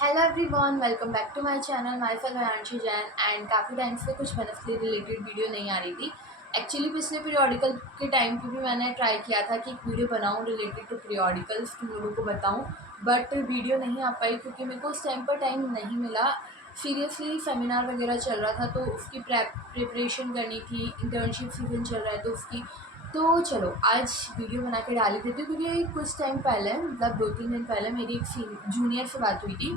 Hello everyone, welcome back to my channel. Myself Aayanshi Jain and काफ़ी time से कुछ बनस्ली related video नहीं आ रही थी। एक्चुअली पिछले पीरियोडिकल के टाइम पे भी मैंने ट्राई किया था कि एक वीडियो बनाऊं रिलेटेड टू पीरियोडिकल्स, तुम लोगों को बताऊं, बट वीडियो नहीं आ पाई क्योंकि मेरे को उस टाइम पर टाइम नहीं मिला। सीरियसली सेमिनार वगैरह चल रहा था तो उसकी प्रिपरेशन करनी थी, इंटर्नशिप सीजन चल रहा है तो उसकी। तो चलो आज वीडियो बना के डाल ही देती हूँ क्योंकि कुछ टाइम पहले, मतलब 2-3 दिन पहले मेरी एक जूनियर से बात हुई थी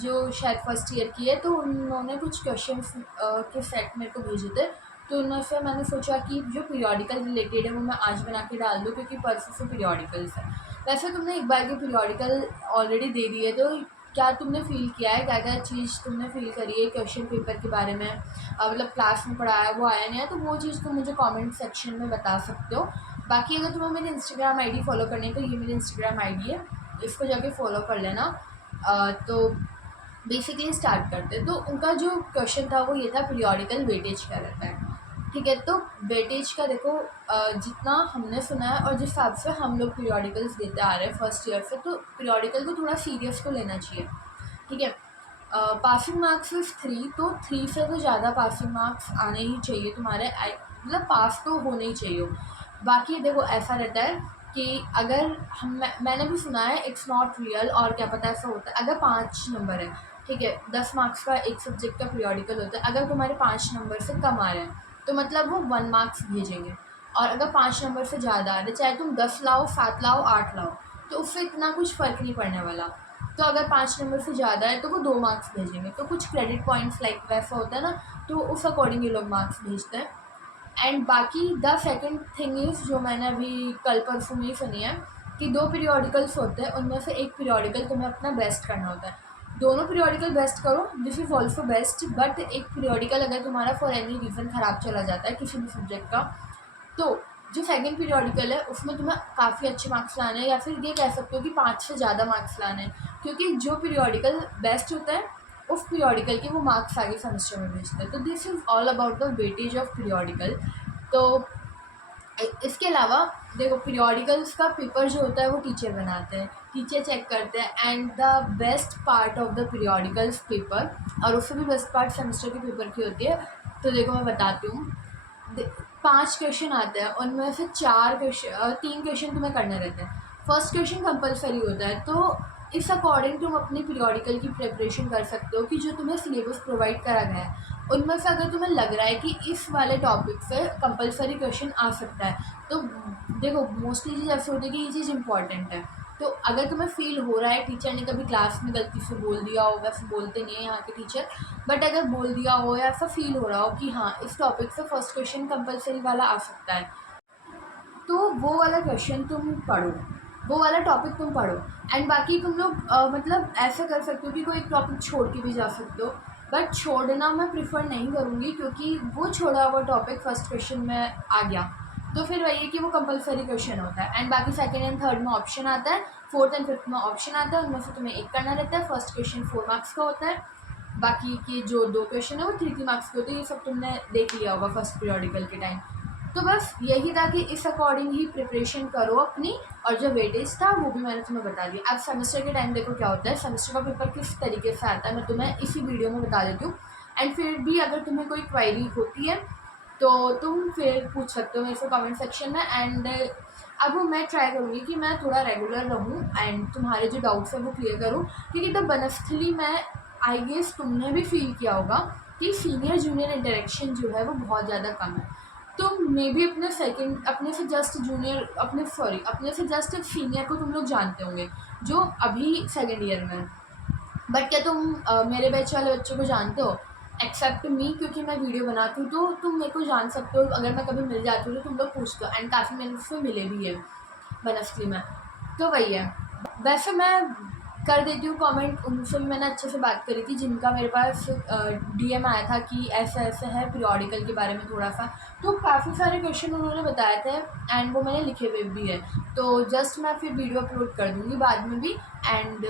जो शायद फर्स्ट ईयर की है। तो उन्होंने कुछ क्वेश्चन के सेट मेरे को भेजे थे। तो उनसे मैंने सोचा कि जो पीरियोडिकल रिलेटेड है वो मैं आज बना के डाल दूँ क्योंकि परसों से पीरियोडिकल्स है। वैसे तुमने एक बार के पीरियोडिकल ऑलरेडी दे दिए, तो क्या तुमने फ़ील किया है, क्या क्या चीज़ तुमने फ़ील करी है क्वेश्चन पेपर के बारे में? मतलब क्लास में पढ़ाया वो आया नहीं है, तो वो चीज़ तुम मुझे कमेंट सेक्शन में बता सकते हो। बाकी अगर तुम्हें मेरी इंस्टाग्राम आईडी फॉलो करनी है तो ये मेरी इंस्टाग्राम आईडी है, इसको जाके फॉलो कर लेना। तो बेसिकली स्टार्ट करते, तो उनका जो क्वेश्चन था वो ये था पीरियोडिकल वेटेज क्या रहता है। ठीक है, तो वेटेज का देखो, जितना हमने सुना है और जिस हिसाब से हम लोग पीरियोडिकल्स देते आ रहे हैं फर्स्ट ईयर से, तो पीरियोडिकल को थोड़ा सीरियस तो लेना चाहिए। ठीक है, पासिंग मार्क्स इज 3, तो 3 से तो ज़्यादा पासिंग मार्क्स आने ही चाहिए तुम्हारे, मतलब पास तो होने ही चाहिए। बाकी देखो ऐसा रहता है कि अगर मैंने भी सुना है इट्स नॉट रियल, और क्या पता ऐसा होता है अगर 5 नंबर है। ठीक है, 10 मार्क्स का एक सब्जेक्ट का पीरियोडिकल होता है, अगर तुम्हारे 5 नंबर से कम आ रहे हैं तो मतलब वो 1 मार्क्स भेजेंगे। और अगर 5 नंबर से ज़्यादा आ रहे, चाहे तुम 10 लाओ, 7 लाओ, 8 लाओ, तो उससे इतना कुछ फ़र्क नहीं पड़ने वाला। तो अगर 5 नंबर से ज़्यादा है तो वो 2 मार्क्स भेजेंगे, तो कुछ क्रेडिट पॉइंट्स लाइक वैसा होता है ना, तो उस अकॉर्डिंग ये लोग मार्क्स भेजते हैं। एंड बाकी द सेकंड थिंग इज़, जो मैंने अभी कल परसों में ही सुनी है, कि 2 पीरियोडिकल्स होते हैं, उनमें से एक पीरियोडिकल तुम्हें अपना बेस्ट करना होता है। दोनों पीरियोडिकल बेस्ट करो, this is also best, but एक पीरियोडिकल अगर तुम्हारा फॉर एनी रीज़न ख़राब चला जाता है किसी भी सब्जेक्ट का, तो जो सेकंड पीरियोडिकल है उसमें तुम्हें काफ़ी अच्छे मार्क्स लाने हैं, या फिर ये कह सकते हो कि 5 से ज़्यादा मार्क्स लाने हैं, क्योंकि जो पीरियोडिकल बेस्ट होता है उस पीरियोडिकल के वो मार्क्स आगे सेमेस्टर में भेजते हैं। तो this is all about the weightage of periodical. तो इसके अलावा देखो, पीरियोडिकल्स का पेपर जो होता है वो टीचर बनाते हैं, टीचर चेक करते हैं, and the best part of the periodicals paper, और उससे भी बेस्ट पार्ट सेमेस्टर के पेपर की होती है। तो देखो मैं बताती हूँ, 5 क्वेश्चन आते हैं, उनमें से 3 क्वेश्चन तुम्हें करने रहते हैं। फर्स्ट क्वेश्चन कंपलसरी होता है, तो इस अकॉर्डिंग तुम अपनी पीरियोडिकल की प्रिपरेशन कर सकते हो कि जो तुम्हें सिलेबस प्रोवाइड करा गया है उनमें से अगर तुम्हें लग रहा है कि इस वाले टॉपिक से कंपलसरी क्वेश्चन आ सकता है, तो देखो मोस्टली चीज़ ऐसे होती है कि ये चीज़ इंपॉर्टेंट है। तो अगर तुम्हें फील हो रहा है टीचर ने कभी क्लास में गलती से बोल दिया हो, वैसे बोलते नहीं है यहाँ के टीचर, बट अगर बोल दिया हो या ऐसा फील हो रहा हो कि हाँ इस टॉपिक से फर्स्ट क्वेश्चन कंपलसरी वाला आ सकता है, तो वो वाला क्वेश्चन तुम पढ़ो, वो वाला टॉपिक तुम पढ़ो। एंड बाकी तुम लोग मतलब ऐसा कर सकते हो कि कोई एक टॉपिक छोड़ के भी जा सकते हो, बट छोड़ना मैं प्रिफर नहीं करूँगी क्योंकि वो छोड़ा हुआ टॉपिक फर्स्ट क्वेश्चन में आ गया तो फिर वही है कि वो कंपलसरी क्वेश्चन होता है। एंड बाकी सेकंड एंड थर्ड में ऑप्शन आता है, फोर्थ एंड फिफ्थ में ऑप्शन आता है, उनमें से तुम्हें एक करना रहता है। फर्स्ट क्वेश्चन 4 मार्क्स का होता है, बाकी के जो 2 क्वेश्चन है वो 3-3 मार्क्स के होते हैं। ये सब तुमने देख लिया होगा फर्स्ट पीरियोडिकल के टाइम। तो बस यही था कि इस अकॉर्डिंग ही प्रिपरेशन करो अपनी, और जो वेटेज था वो भी मैंने तुम्हें बता दिया। अब सेमेस्टर के टाइम देखो क्या होता है, सेमेस्टर का पेपर किस तरीके से आता है मैं तुम्हें इसी वीडियो में बता देती हूँ। एंड फिर भी अगर तुम्हें कोई क्वायरी होती है तो तुम फिर पूछ सकते हो मेरे से कमेंट सेक्शन में। एंड अब मैं ट्राई करूँगी कि मैं थोड़ा रेगुलर रहूँ एंड तुम्हारे जो डाउट्स हैं वो क्लियर करूँ, क्योंकि द बनस्थली में आई गेस तुमने भी फील किया होगा कि सीनियर जूनियर इंटरेक्शन जो है वो बहुत ज़्यादा कम है। तो मे बी अपने से जस्ट जूनियर, अपने से जस्ट सीनियर को तुम लोग जानते होंगे जो अभी सेकेंड ईयर में है, बट क्या तुम मेरे बैच वाले बच्चों को जानते हो एक्सेप्ट मी, क्योंकि मैं वीडियो बनाती हूँ तो तुम मेरे को जान सकते हो। अगर मैं कभी मिल जाती हूँ तो तुम लोग पूछते हो, एंड काफ़ी मेरे से मिले भी है बनस्ली में। तो वही है, वैसे मैं कर देती हूँ कमेंट, उनसे भी मैंने अच्छे से बात करी थी जिनका मेरे पास डीएम आया था कि ऐसा ऐसा है पीरियोडिकल के बारे में थोड़ा सा, तो काफ़ी सारे क्वेश्चन उन्होंने बताए थे एंड वो मैंने लिखे हुए भी है। तो जस्ट मैं फिर वीडियो अपलोड कर दूँगी बाद में भी। एंड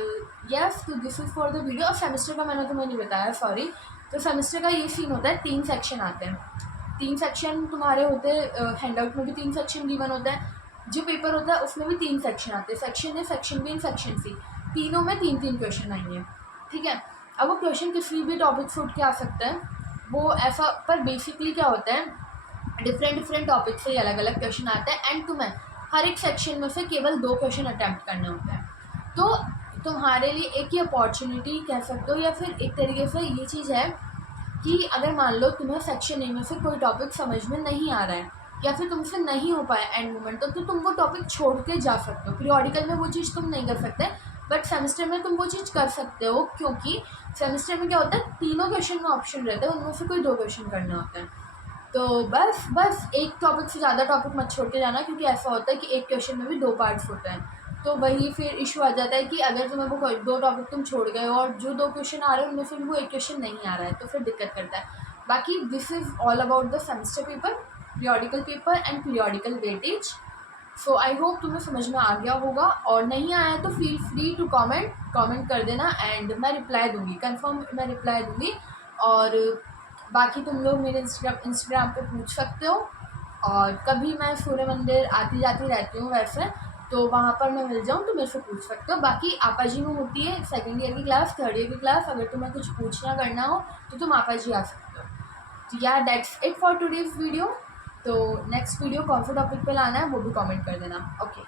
यस, तो this is for the video. और सेमेस्टर का मैंने तुम्हें नहीं बताया, सॉरी। तो सेमेस्टर का ये सीन होता है, 3 सेक्शन आते हैं, 3 सेक्शन तुम्हारे होते हैं, हैंडआउट में भी 3 सेक्शन गिवन होता है, जो पेपर होता है उसमें भी 3 सेक्शन आते हैं, section A, section B and section C, तीनों में 3-3 क्वेश्चन आएंगे। ठीक है। अब वो क्वेश्चन किसी भी टॉपिक से उठ के आ सकता है, वो ऐसा, पर बेसिकली क्या होता है, डिफरेंट टॉपिक से अलग अलग क्वेश्चन आते हैं एंड तुम्हें हर एक सेक्शन में से केवल 2 क्वेश्चन अटैम्प्ट करने होते हैं। तो तुम्हारे लिए एक ही अपॉर्चुनिटी कह सकते हो, या फिर एक तरीके से ये चीज़ है कि अगर मान लो तुम्हें सेक्शन ए में से कोई टॉपिक समझ में नहीं आ रहा है, या फिर तुमसे नहीं हो पाया एंड मोमेंट तो तुम वो टॉपिक छोड़ के जा सकते हो। पीरियोडिकल में वो चीज़ तुम नहीं कर सकते, बट सेमेस्टर में तुम वो चीज़ कर सकते हो, क्योंकि सेमेस्टर में क्या होता है, तीनों क्वेश्चन में ऑप्शन रहता है, उनमें से कोई 2 क्वेश्चन करने होते हैं। तो बस एक टॉपिक से ज़्यादा टॉपिक मत छोड़ के जाना, क्योंकि ऐसा होता है कि एक क्वेश्चन में भी 2 पार्ट्स होते हैं। तो वही फिर इशू आ जाता है कि अगर तुम्हें वो 2 टॉपिक तुम छोड़ गए और जो 2 क्वेश्चन आ रहे हैं उनमें से भी वो एक क्वेश्चन नहीं आ रहा है, तो फिर दिक्कत करता है। बाकी this is all about the semester paper, periodical paper and periodical weightage. So I hope तुम्हें समझ में आ गया होगा, और नहीं आया तो फील फ्री टू कमेंट कर देना एंड मैं रिप्लाई दूंगी, कंफर्म मैं रिप्लाई दूंगी। और बाकी तुम लोग मेरे इंस्टाग्राम पे पूछ सकते हो, और कभी मैं सूर्य मंदिर आती जाती रहती हूँ वैसे, तो वहाँ पर मैं मिल जाऊँ तो मेरे से पूछ सकते हो। बाकी आपा जी में होती है 2nd ईयर की क्लास, 3rd ईयर की क्लास, अगर तुम्हें कुछ पूछना करना हो तो तुम आपा जी आ सकते हो। तो या that's it for today's video. तो नेक्स्ट वीडियो कौन सा टॉपिक पे लाना है वो भी कमेंट कर देना। ओके।